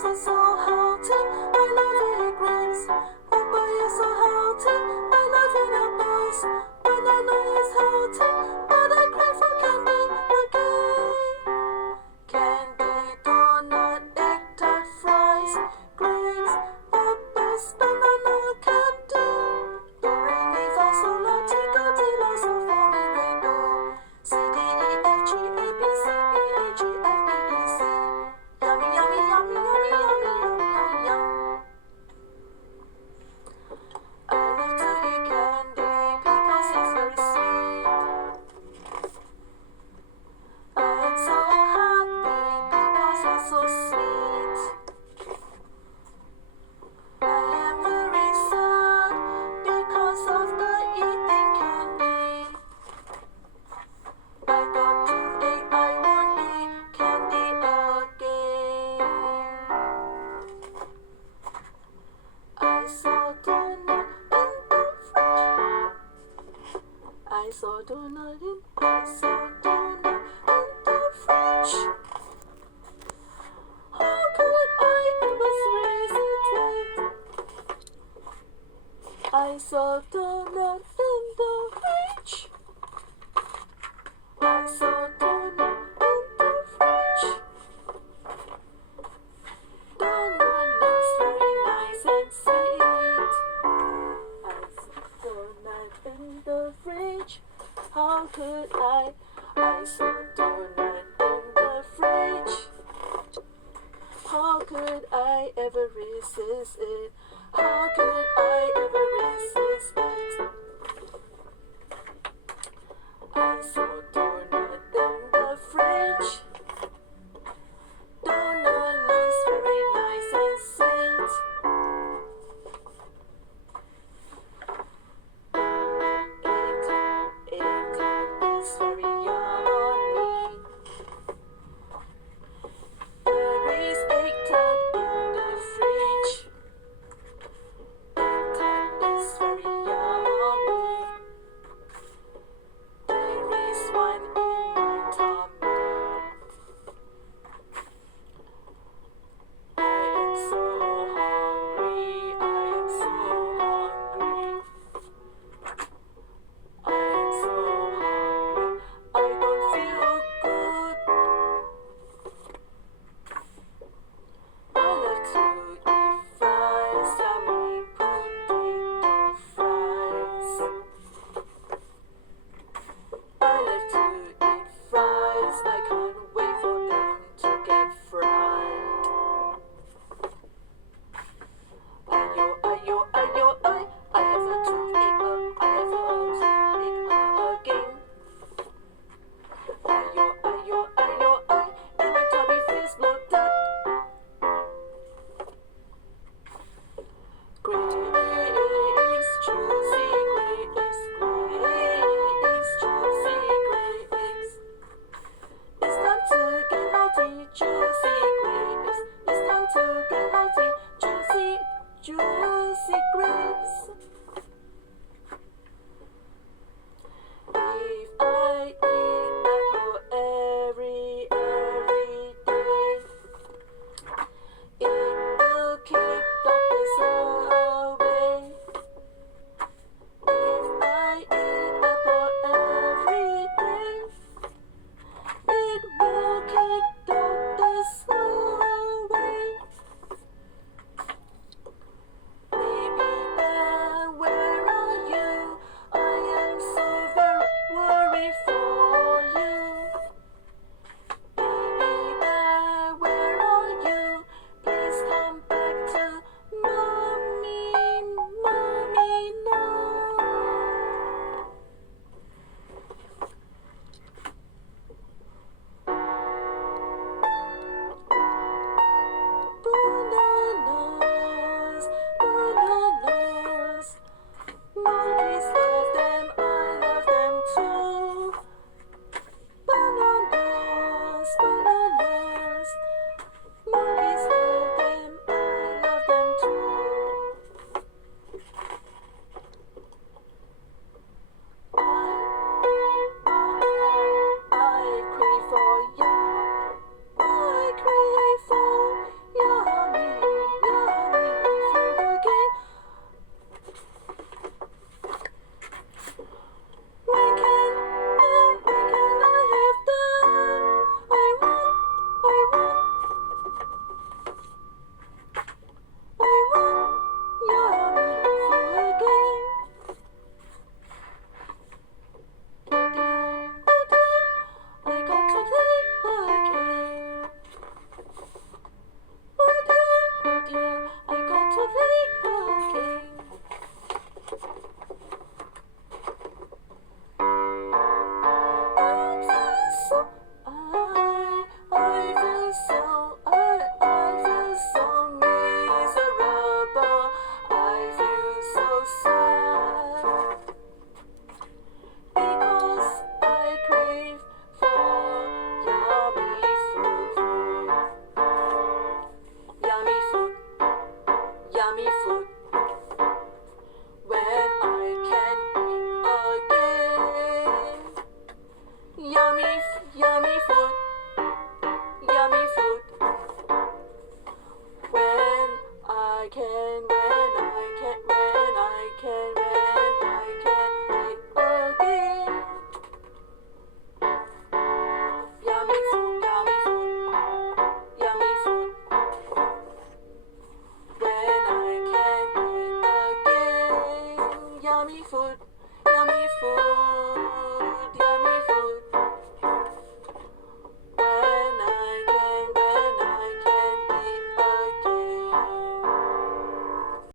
grapes are so healthy, I love eating grapes. Apple is so healthy, I love eating apples. Banana is healthy, but I crave for candy again. Candy, donut, egg tart, fries, grapes, apples, banana, candy. Do, re, mi, fa, sol, la, ti, do, ti, la, sol, fa, mi, re, do. C, D, E, F, G, A, B, C, D, E, G, F, B, E, C. Yummy, yummy, yummy, yummy, yummy, yummy, yummy, yum. I love to eat candy because it's very sweet. I am so happy because it's so sweet. I am very sad because of the eating candy. I got toothache, I won't eat candy again. I saw donut in the fridge. I saw donut in the fridge. How could I ever resist it? I saw donut in the fridge. I saw donut in the fridge. Donut looks very nice and sweet. I saw donut in the fridge. How could I? I saw donut in the fridge. How could I ever resist it? How could I ever resist it? I saw donut in the fridge. Donut looks very nice and sweet. Egg is very yummy. There is egg tart in the fridge. Egg tart is very yummy. There is one in my tummy. I am so hungry. I am so hungry. I am so hungry. I don't feel good. I love to eat fries, yummy potato fries. I love to eat fries. I can't wait for them to get fried. Ayo, ayo, ayo, I have a toothache, I have a toothache again. Ayo, ayo, ayo, and my tummy feels bloated. Grapes, juicy grapes, grapes, juicy grapes. It's time to get healthy, juicy grapes. It's time to get healthy, juicy grapes. If I eat apple every day, it will keep doctors away. If I eat apple every day, it will keep doctors away. Maybe me food.